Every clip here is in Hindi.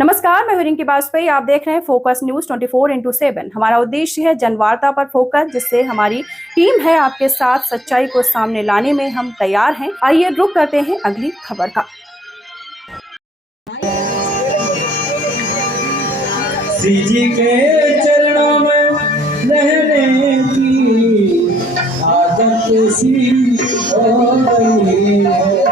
नमस्कार, मैं हूं रिंकी वाजपेयी। आप देख रहे हैं फोकस न्यूज 24x7। हमारा उद्देश्य है जनवार्ता पर फोकस, जिससे हमारी टीम है आपके साथ सच्चाई को सामने लाने में हम तैयार हैं। आइए रुक करते हैं अगली खबर का। जी के चरणों में रहने की आदत सी हो गई है।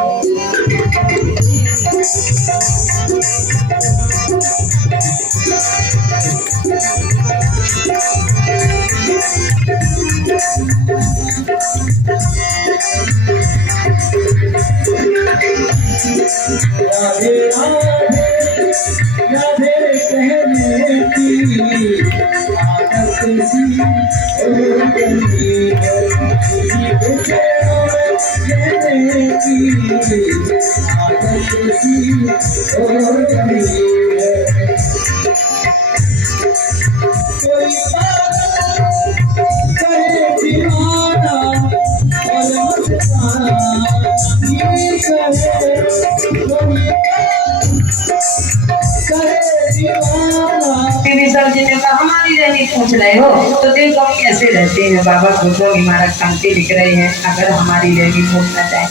राधे राधे राधे कहने की आदत सी हो गई है। जी के चरणों में रहने की आदत सी हो गई है। कोई कहे दीवाना और मस्ताना ये कहे, पीवी सर जी ने कहा हमारी रहनी पूछ रहे हो तो देखो हम कैसे रहते हैं। बाबा खुदों इमारत शांति लिख रहे हैं, अगर हमारी रहनी पूछना चाहे।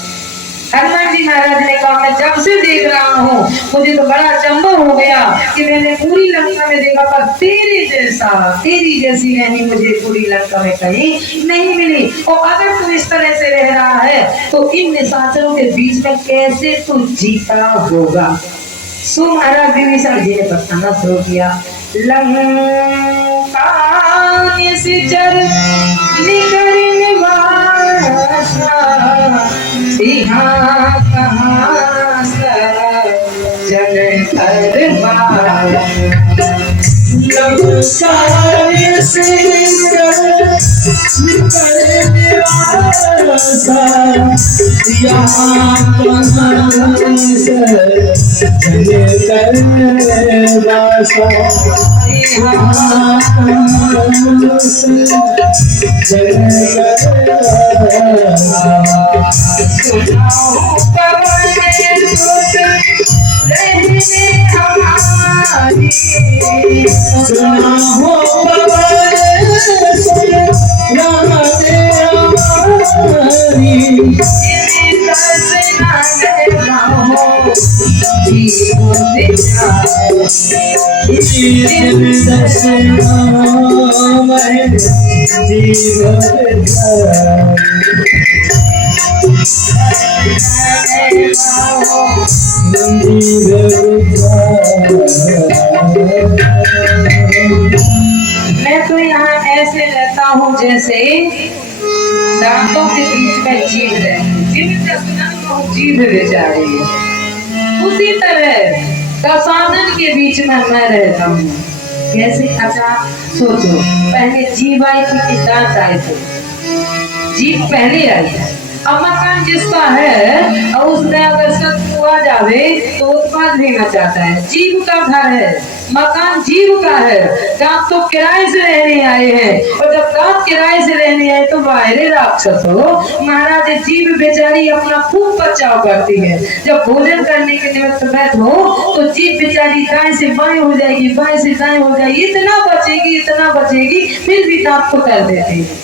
हनुमान जी महाराज ने कहा मैं जब से देख रहा हूँ मुझे तो बड़ा अचंभा हो गया कि मैंने पूरी लंका में देखा, पर तेरे जैसा तेरी जैसी रहनी मुझे पूरी लंका में कहीं नहीं मिली। और अगर तू इस तरह से रह रहा है तो इन निशाचरों के बीच में कैसे तू जीता होगा। सो महाराज विभीषण जी ने बताना शुरू किया। लंका निश्चर निकर निवासा यहाँ कहाँ जन करवाया। लंका से निकल निवासा यहाँ कहाँ मैं तो यहाँ ऐसे रहता हूँ जैसे दांतों के बीच में जीभ है, जीभ बेचारी है। उसी तरह दशानन के बीच में मैं रहता हूँ। कैसे? अच्छा सोचो, पहले जीभ आई थी कि दांत आए थे? जीभ पहले आई है। अब मकान जिसका है और उसमें अगर शत्रु आ जावे तो उत्पाद भी मचाता है। जीभ का घर है, मकान जीभ का है। दांत तो किराए से रहने आए हैं, और जब दांत किराए से रहने आए तो बाहरे राक्षस हो। महाराज जीभ बेचारी अपना खूब बचाव करती है। जब भोजन करने के निमित्त बैठो तो जीभ बेचारी दाएं से बाएं हो जाएगी, बाएं से दाएं हो जाएगी, इतना बचेगी, फिर भी दांत को कर देती है।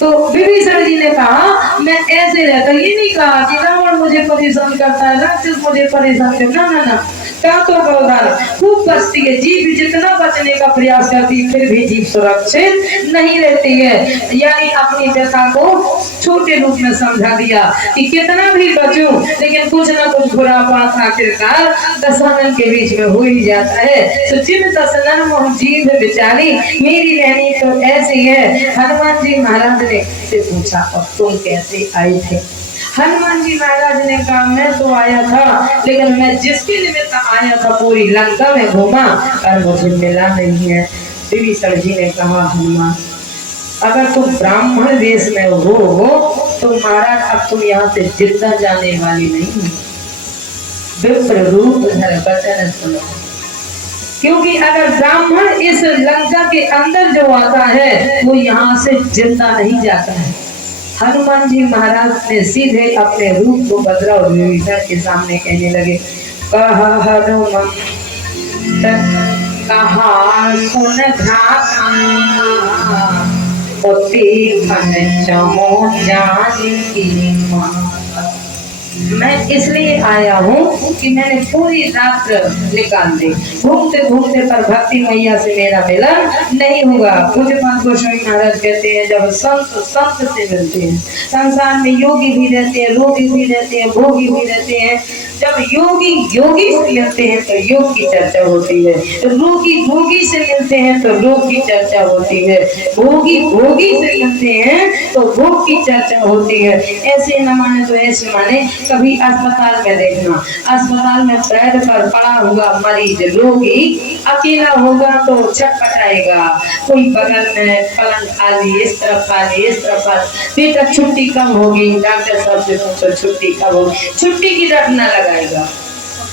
तो विभीषण जी ने कहा मैं ऐसे रहता, ये नहीं कहा कि रावण मुझे परेशान करता है, राक्षस मुझे परेशान करता, ना दांतों का उदाहरण खूब बचती है। जीभ जितना बचने का प्रयास करती है फिर भी जीभ सुरक्षित नहीं रहती है। यानी अपनी व्यथा को छोटे रूप में समझा दिया कि कितना भी बचूं लेकिन कुछ ना कुछ बुरा बात आखिरकार दशानन के बीच में हो ही जाता है। तो जिन दशानन मोह जीभ बेचारी मेरी रहनी तो ऐसी है। हनुमान जी महाराज ने से पूछा और तुम कैसे आए थे? हनुमान जी महाराज ने कहा मैं तो आया था, लेकिन मैं जिसके निमित्त आया था पूरी लंका में घूमा और मुझे मिला नहीं है। विभीषण जी ने कहा हनुमान अगर तुम ब्राह्मण वेश में हो तो महाराज अब तुम यहाँ से जिंदा जाने वाली नहीं हो। विप्र रूप धर वचन सुनो, क्योंकि अगर ब्राह्मण इस लंका के अंदर जो आता है वो यहाँ से जिंदा नहीं जाता है। हनुमान जी महाराज ने सीधे अपने रूप को बदला और विभीषण के सामने कहने लगे, कहा हनुमान कहा सुन घाता तीर्थन चमो जान की माता। मैं इसलिए आया हूँ कि मैंने पूरी रात निकाल दी घूमते घूमते, पर भक्ति मैया से मेरा मिलन नहीं हुआ। पूज्य पाद गोस्वामी महाराज कहते हैं, जब संत संत से मिलते हैं, संसार में योगी भी रहते हैं, रोगी भी रहते हैं, भोगी भी रहते हैं, जब योगी योगी से मिलते हैं तो योग की चर्चा होती है, रोगी भोगी से मिलते हैं तो रोग की चर्चा होती है, भोगी भोगी से मिलते हैं तो भोग की चर्चा होती है। ऐसे न माने तो ऐसे माने। कभी अस्पताल में देखना, अस्पताल में बेड पर पड़ा हुआ मरीज रोगी अकेला होगा तो छटपटाएगा, कोई बगल में पलंग खाली, इस तरफ खाली, इस तरफ खाली, बेटा छुट्टी कब होगी, डॉक्टर साहब से पूछो छुट्टी कब होगी, छुट्टी की रट न लगाएगा।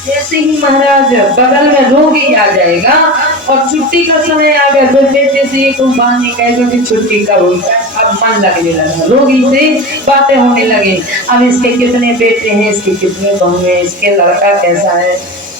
जैसे ही महाराज बगल में रोगी आ जाएगा और छुट्टी का समय आ गया तो बेटे से एक बात नहीं कहेगा कि छुट्टी कब होगी, अब मन लगने लगा, रोगी से बातें होने लगे। अब इसके कितने बेटे हैं, इसके कितने बहू हैं, इसके लड़का कैसा है।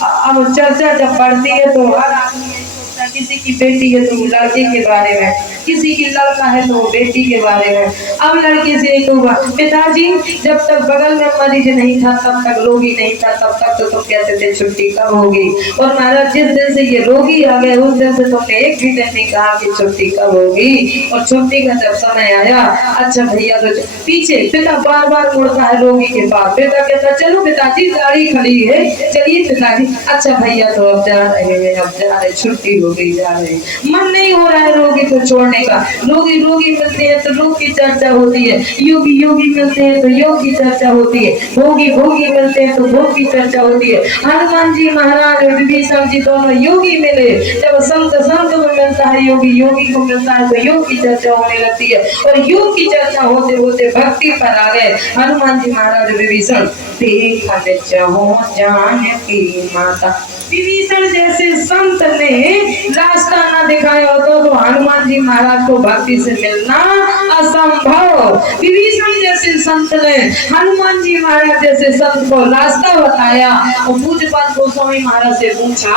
अब चर्चा जब बढ़ती है तो हर आदमी सोचता है, किसी की बेटी है तो लड़के के बारे में, किसी की लड़का है तो बेटी के बारे में। अब लड़के से एक हुआ, पिताजी जब तक बगल में मरीज नहीं था, तब तक रोगी नहीं था, तब तक तो तुम कहते थे छुट्टी कब होगी, और महाराज जिस दिन से ये रोगी आ गए उस दिन से तुमने एक भी दिन नहीं कहा कि छुट्टी कब होगी। और छुट्टी का जब समय आया, अच्छा भैया तो पीछे पिता बार बार मुड़ता है रोगी के पास, बेटा कहता चलो पिताजी गाड़ी खड़ी है, चलिए पिताजी, अच्छा भैया तो अब जा रहे हैं, अब जा रहे, छुट्टी हो गई, जा रहे, मन नहीं हो रहा है रोगी को छोड़ने का। रोगी रोगी मिलते हैं तो रोग की चर्चा होती है, योगी योगी मिलते हैं तो योग की चर्चा होती है, भोगी भोगी मिलते हैं तो भोग की चर्चा होती है। हनुमान जी महाराज और विभीषण जी दोनों योगी मिले, जब संत संत को मिलता है, योगी योगी को मिलता है तो योग की चर्चा होने लगती है, और योग की चर्चा होते होते भक्ति पर आ गए हनुमान जी महाराज विभीषण। जानकी माता, विभीषण जैसे संत ने रास्ता न दिखाया होता तो हनुमान जी महाराज को भक्ति से मिलना असंभव। विभीषण जैसे संत ने हनुमान जी महाराज जैसे संत को रास्ता बताया, और पूज्य पाद गोस्वामी महाराज से पूछा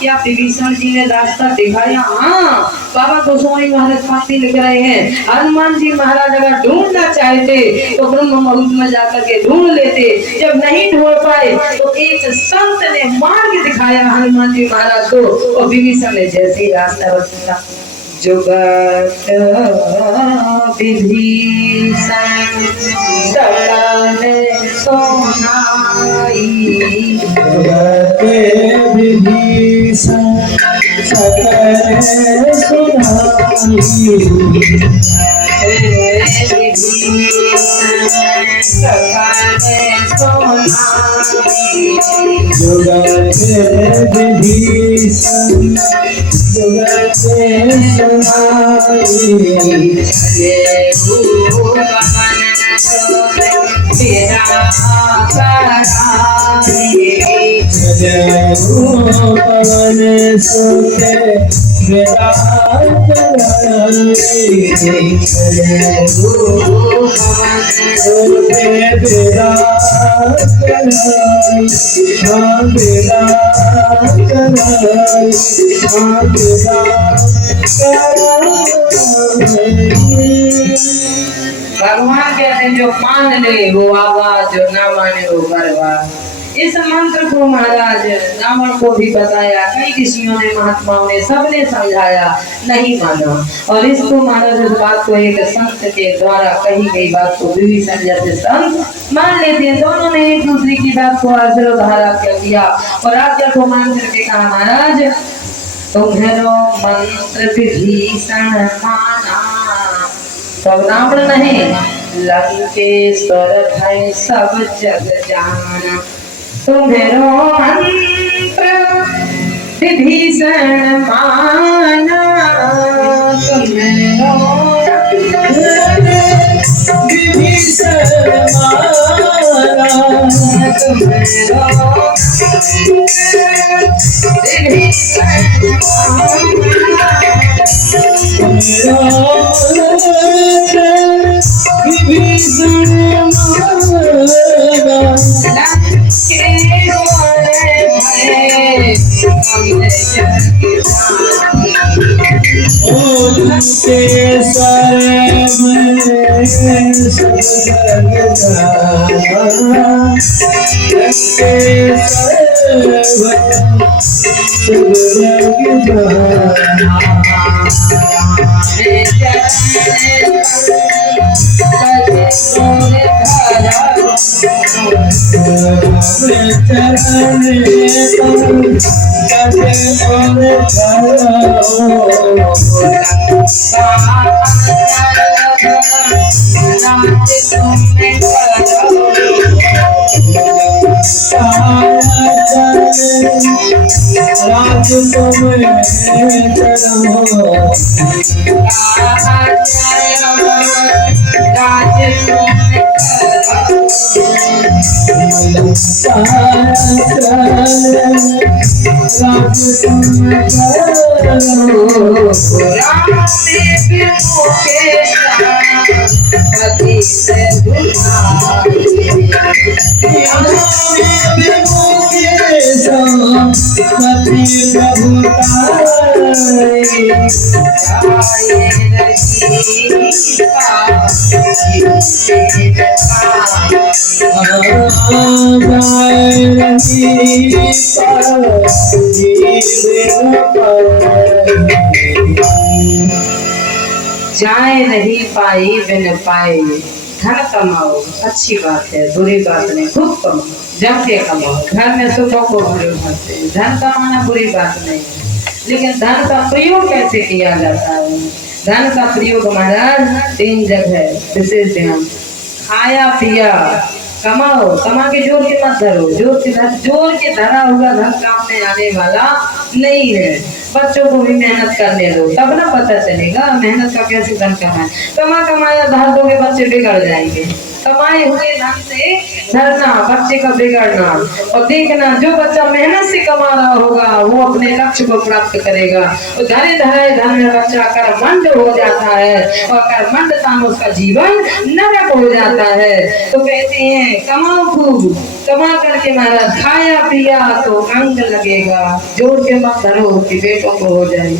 क्या विभीषण जी ने रास्ता दिखाया? हाँ, बाबा गोस्वामी महाराज पाती लिख रहे हैं, हनुमान जी महाराज अगर ढूंढना चाहते तो ब्रह्म मुहूर्त में जाकर के ढूंढ लेते, जब नहीं ढूंढ पाए तो एक संत ने मार्ग दिखाया हनुमान जी महाराज को, और विभीषण ने जैसे ही रास्ता बताया। जुगत विभीषण सकल सोनाई, जुगत विभीषण सकल सोनाई, जुगत विभीषण जुगत सोनाई, जय हो पवन सुत विराट कराई, जय हो पवन विराट कराई, हाँ विराट कराई, हाँ विराट कराई। भगवान कहते हैं जो मान ले वो आवाज, जो ना माने वो बर्बाद। इस मंत्र को महाराज रावण को भी बताया, कई ऋषियों ने महात्माओं ने सबने समझाया, नहीं माना। और इसको महाराज इस बात को एक संत के द्वारा कही गई बात को विभीषण जैसे संत मान लेते हैं। दोनों ने एक दूसरे की बात को आज्ञा कर दिया और आज्ञा को मान करके कहा महाराज तुम्हेरो मंत्र विभीषण माना, तो रावण नहीं लंकेश्वर भय सब जग जाना, तुम्हेरो मंत्र विभीषण माना, तुम्हेरो विभीषण माना, तुम्हेरो विभीषण माना, उनके सर में सब लग जाना, उनके सर में सब लग राज तुम्हें जाए नहीं पाई बिन पाए। धन कमाओ अच्छी बात है, बुरी बात नहीं, खूब कमाओ, जम के कमाओ, घर में सुखों को भरे भरते। धन कमाना बुरी बात नहीं है, लेकिन धन का प्रयोग कैसे किया जाता है? धन का प्रयोग महाराज 3 जगह विशेष ध्यान। खाया पिया, कमाओ, कमा के जोर के मत धरो, जोर के धरा हुआ धन काम में आने वाला नहीं है। बच्चों को भी मेहनत करने दो, तब ना पता चलेगा मेहनत का कैसे धन कमाए। कमाया धर दोगे बच्चे बिगड़ जाएंगे। कमाए हुए धन से धरना, बच्चे का बिगड़ना। और देखना जो बच्चा मेहनत से कमा रहा होगा वो अपने लक्ष्य को प्राप्त करेगा। और धरे धरे धन में बच्चा कर्मंड हो जाता है और कर्मंडता में उसका जीवन नरक हो जाता है। तो कहते हैं कमाओ खूब, कमा करके महाराज खाया पिया तो अंग लगेगा। जोड़ के मत धरो कि बेटों को हो जाए।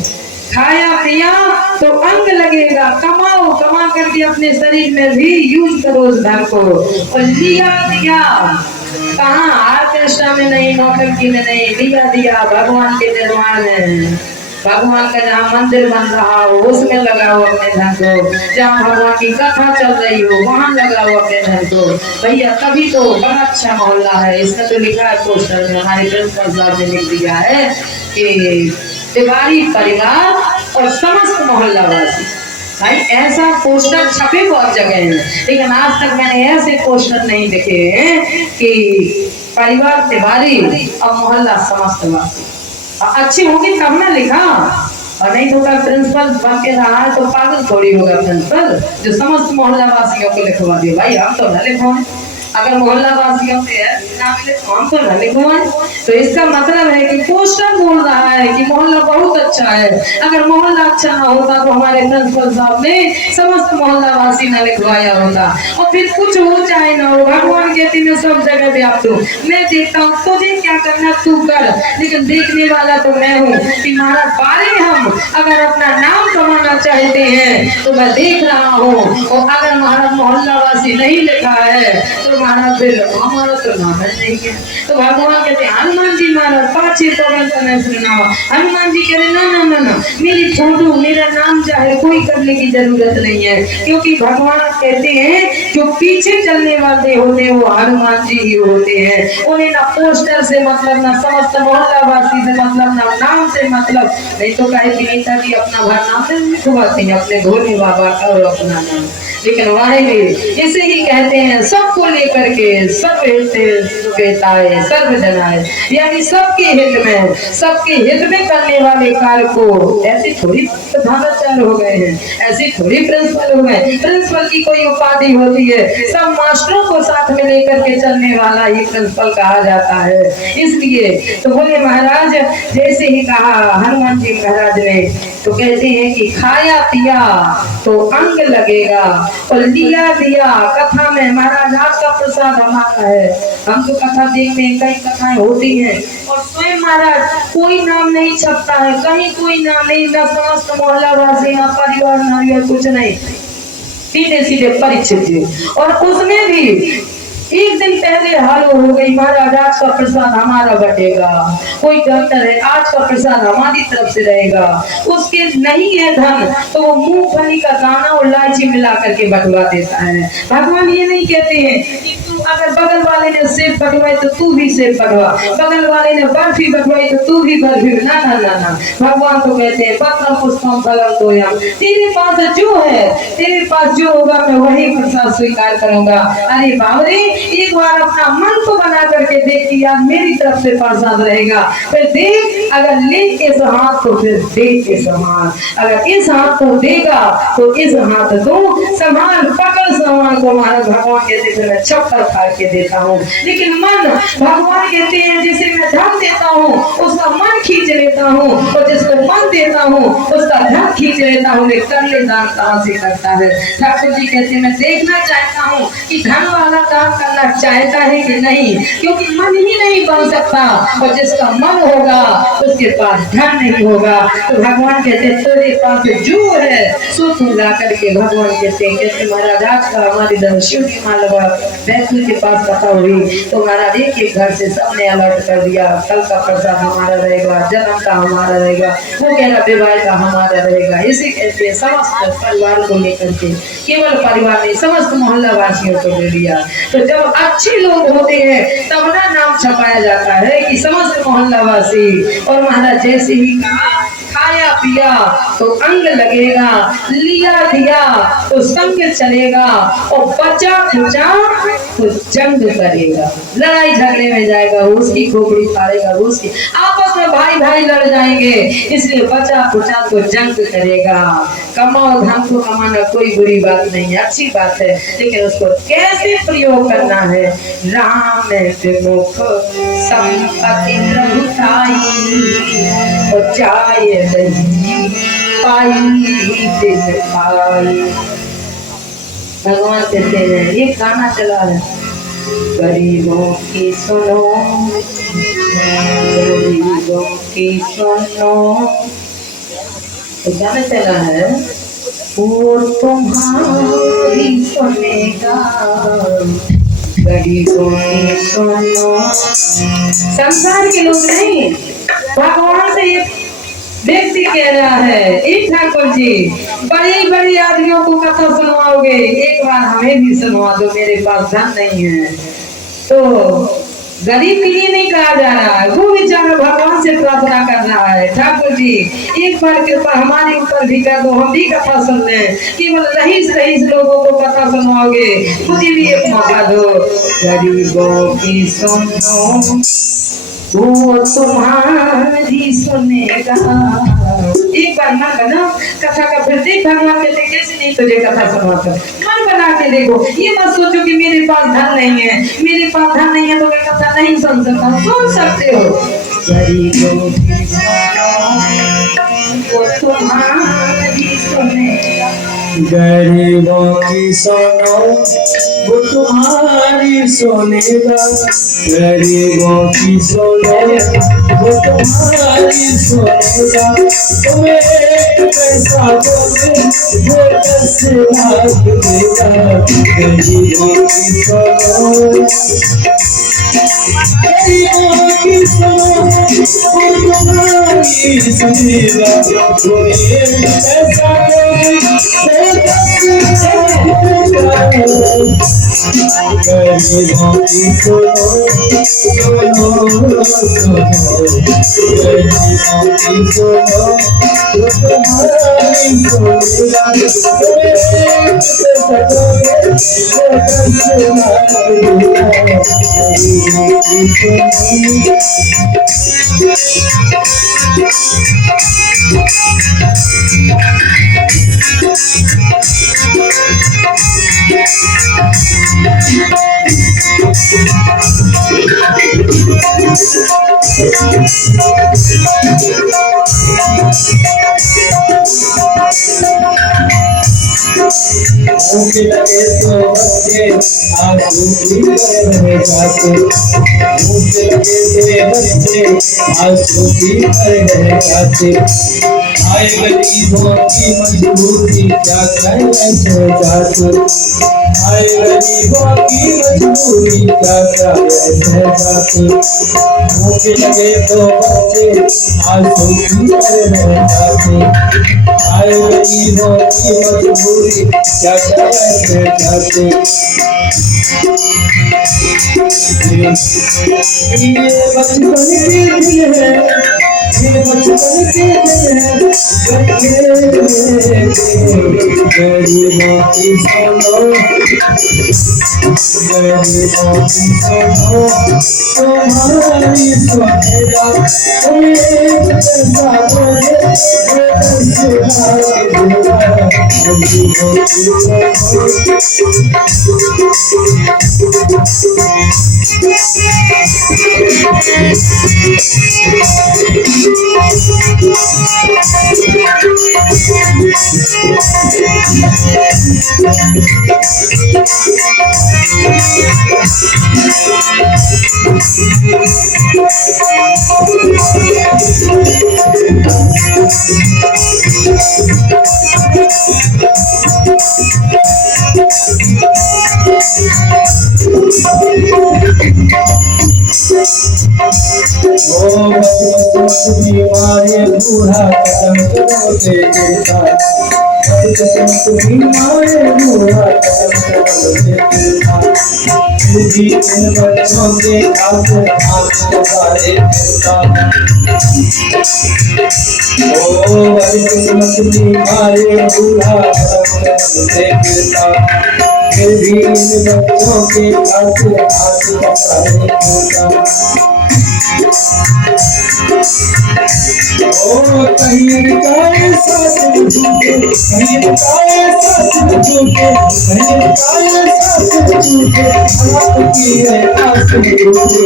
खाया पिया तो अंग लगेगा। कमाओ, कमा करके अपने शरीर में भी यूज करो उस धन को। और लिया दिया कहाँ? आर्केस्ट्रा में नहीं, नौटंकी में नहीं, लिया दिया भगवान के निर्माण में। भगवान का जहाँ मंदिर बन रहा हो उसमें लगाओ अपने धन को। जहाँ भगवान की कथा चल रही हो वहाँ लगाओ अपने धन को। भैया तभी तो बड़ा अच्छा मोहल्ला है। इसमें तो लिखा है पोस्टर में, हमारे प्रिंसिपल साहब ने लिख दिया है कि तिवारी परिवार और समस्त मोहल्ला वासी। भाई ऐसा पोस्टर छपे बहुत जगह है, लेकिन आज तक मैंने ऐसे पोस्टर नहीं देखे हैं कि परिवार तिवारी और मोहल्ला समस्त वासी। अच्छी होगी तब ना लिखा, और नहीं तो क्या प्रिंसिपल बन के रहा है तो पागल थोड़ी होगा प्रिंसिपल जो समस्त मोहल्ला वासियों को लिखवा दिए। भाई हम तो न लिखवाएं, अगर मोहल्ला वासियों से है ना मिले तो हम तो न लिखवाएं। तो इसका मतलब है कि पोस्टर बोल रहा है कि मोहल्ला बहुत अच्छा है। अगर मोहल्ला अच्छा ना होता तो हमारे प्रिंसिपल साहब ने समस्त मोहल्ला वासी न लिखवाया होता। और फिर कुछ हो चाहे ना हो, भगवान कहते हैं सब जगह व्याप्त हूँ। मैं देखता हूँ तुझे क्या करना तू कर, लेकिन देखने वाला तो मैं हूँ कि महाराज बारे हम अगर अपना नाम कमाना चाहते हैं तो मैं देख रहा हूँ। और अगर महाराज मोहल्ला वासी नहीं लिखा है तो महाराज फिर हमारा तो नाम नहीं है। तो भगवान कहते हैं हनुमान जी महाराज पाछे हनुमान जी कहते ना ना ना ना, मेरी फोटो मेरा नाम चाहे कोई करने की जरूरत नहीं है। क्योंकि भगवान कहते हैं जो पीछे चलने वाले होते हैं वो हनुमान जी ही होते हैं। उन्हें ना पोस्टर से मतलब, ना समस्त मोहल्ला वासी से मतलब, ना नाम से मतलब। नहीं तो कहे विनीता जी अपना भर नाम से लिखवाते हैं अपने भोले बाबा का और अपना नाम, लेकिन वाहे इसे ही कहते हैं सबको लेकर के सर्व हिताय सर्व जनाय, यानी सबके हित में, सबके हित में करने वाले कार्य को। ऐसी थोड़ी प्रधानाचार्य हो गए हैं, ऐसी थोड़ी प्रिंसिपल हो गए। प्रिंसिपल की कोई उपाधि होती है, सब मास्टरों को साथ में लेकर के चलने वाला ही प्रिंसिपल कहा जाता है। इसलिए तो बोले महाराज जैसे ही कहा हनुमान जी महाराज ने, तो कहते हैं कि खाया पिया तो अंग लगेगा और लिया दिया। कथा में महाराज आपका प्रसाद हमारा है। हम तो कथा देखते हैं, कई कथाएं होती हैं और स्वयं महाराज कोई नाम नहीं छपता है, कहीं कोई नाम नहीं, ना समस्त मोहल्ला वासी, ना परिवार, ना कुछ नहीं, सीधे सीधे परिचित थे। और उसमें भी एक दिन पहले हालो हो गई, महाराज आज का प्रसाद हमारा बटेगा, कोई डॉक्टर है आज का प्रसाद हमारी तरफ से रहेगा, उसके नहीं है धन तो वो मूंगफली का दाना और इलायची मिला करके बटवा देता है। भगवान ये नहीं कहते हैं कि तू अगर बगल वाले ने सेब बटवाई तो तू भी सेब बटवा, बगल वाले ने बर्फी बटवाई तो तू भी बर्फी, ना ना ना ना। भगवान तो कहते हैं पत्र पुष्पम फलम तोयम, तेरे पास जो है, तेरे पास जो होगा मैं वही प्रसाद स्वीकार करूंगा। अरे बाबरे, एक बार अपना मन को बना करके देख कि यार मेरी तरफ से प्रसाद रहेगा, फिर देख अगर ले इस हाथ तो फिर दे इस हाथ, अगर इस हाथ को देगा तो इस हाथ दो, सामान पकड़ सामान को, महाराज भगवान कहते फिर मैं चप्पल फाड़ के देता हूँ। लेकिन मन, भगवान कहते हैं जैसे मैं धन देता हूँ उसका मन खींच लेता हूँ, और जिसको मन देता हूँ उसका धन खींच लेता हूँ। वे कर ले दान कहाँ से करता है। ठाकुर जी कहते हैं मैं देखना चाहता हूँ कि धन वाला दान करना चाहता है कि नहीं, क्योंकि मन ही नहीं बन सकता, और जिसका मन होगा उसके पास धन नहीं होगा। तो भगवान कहते हैं तेरे पास जो है सो तू ला करके, भगवान कहते हैं महाराज आज का हमारी शिव की माँ लगा बैकुल के पास कथा हुई तो महाराज एक घर से सबने अलर्ट कर दिया, कल का प्रसाद हमारा रहेगा, जन्म का हमारा रहेगा, वो कह रहा विवाह का हमारा रहेगा। इसे कहते हैं समस्त परिवार को लेकर के, केवल परिवार नहीं समस्त मोहल्ला वासियों को ले लिया। तो जब अच्छे लोग होते हैं तब ना नाम छपाया जाता है कि समस्त मोहल्ला वासी। और महाराज जैसे ही कहा खाया पिया तो अंग लगेगा, लिया दिया तो संग चलेगा, और बचा खुचा तो जंग करेगा, लड़ाई झगड़े में जाएगा, उसकी खोपड़ी फाड़ेगा, उसकी आपस में भाई भाई लड़ जाएंगे, इसलिए बचा खुचा तो जंग करेगा। कमाओ धन को कमाना कोई बुरी बात नहीं है, अच्छी बात है, लेकिन उसको कैसे प्रयोग करना है। राम विमुख संपत्ति प्रभुताई, और जाए पाई दिन पाई। भगवान कहते हैं ये गाना चला है, गरीबों की सुनो, गरीबों की सुनो, तो गाना चला है वो तुम्हारी सुनेगा, गरीबों की सुनो। संसार के लोग नहीं, भगवान से ये व्यक्ति कह रहा है एक ठाकुर जी बड़ी बड़ी आदमियों को कथा सुनवाओगे, एक बार हमें भी सुनवा दो, मेरे पास धन नहीं है। तो गरीब के लिए नहीं कहा जा रहा है, वो बेचारा भगवान से प्रार्थना कर रहा है ठाकुर जी एक बार कृपा हमारे ऊपर भी कर दो, हम भी कथा सुन लें, केवल रईस रईस लोगों को कथा सुनवाओगे, मुझे भी एक मौका दो। गरीबों की सुनो वो तुम्हारी सुनेगा। एक बार मन बना कथा का, फिर देख भगवान कहते कैसे नहीं तुझे कथा सुनवाता, मन बना के देखो, ये मत सोचो कि मेरे पास धन नहीं है, मेरे पास धन नहीं है तो मैं कथा नहीं सुन सकता, सुन सकते हो। गरीबों की सुनो वो तुम्हारी सुनेगा, गरीबों की सुनो वो तुम्हारी सुनेगा, गरीबों की सुनो वो तुम्हारी सुनेगा। तुम्हें एक पैसा दोगे वो 10 लाख देगा, गरीबों की सुनो, गरीबों की सुनो वो तुम्हारी सुनेगा। तुम्हें एक पैसा दोगे वो 10 लाख देगा, गरीबों की सुनो सुनो सुनो, गरीबों की सुनो वो तुम्हारी सुनेगा। तुम्हें एक पैसा दोगे वो 10 लाख देगा, गरीबों की सुनो। भूख लगे तो बच्चे आंसू पी कर रह जाते, भूख लगे थे बच्चे आंसू पी कर रह जाते, आए गरीबों की मजबूरी क्या कहना चाहते, आए गरीबों की मजबूरी क्या कहना चाहते, भूख लगे तो बच्चे आंसू पी कर रह जाते, आए गरीबों की मजबूरी क्या कहना चाहते, ये बचपन के दिन है, ये बचपन के दिन है, गरीबों की सुनो, गरीबों की सुनो, तुम्हारी सुनेगा, तुम्हें पैसा बोले, गरीबों की बीमारे बूढ़ा कदम कदम पे गिरता, बीमारे बूढ़ा कदम कदम पे गिरता, भी इन बच्चों के हाथ हाथ लगाए फिरता, ओ बदकिस्मत बीमारे बूढ़ा कदम कदम पे गिरता, फिर भी इन बच्चों के हाथ हाथ लगाए फिरता, ओ कहीं निकाले साथ झूठे, कहीं निकाले साथ झूठे, कहीं निकाले साथ झूठे, आपकी है आस झूठे,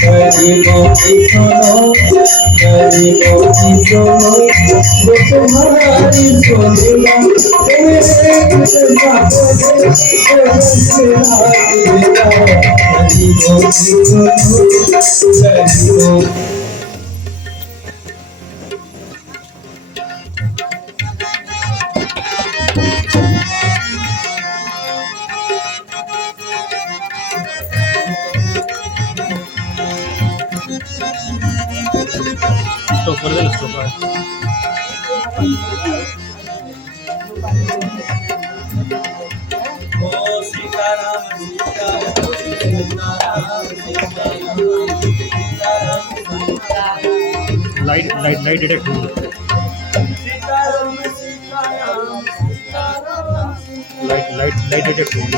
गरीबों की सुनो, गरीबों की सुनो, वो तुम्हारी सुनेगा, तुम्हें एक गरीबों की सुनो, गरीबों स्टॉप कर दे, स्टॉप कर। ओ Sitaram Sitaram Sitaram, light light light detect हुई, Sitaram Sitaram Sitaram, light light light detect हुई।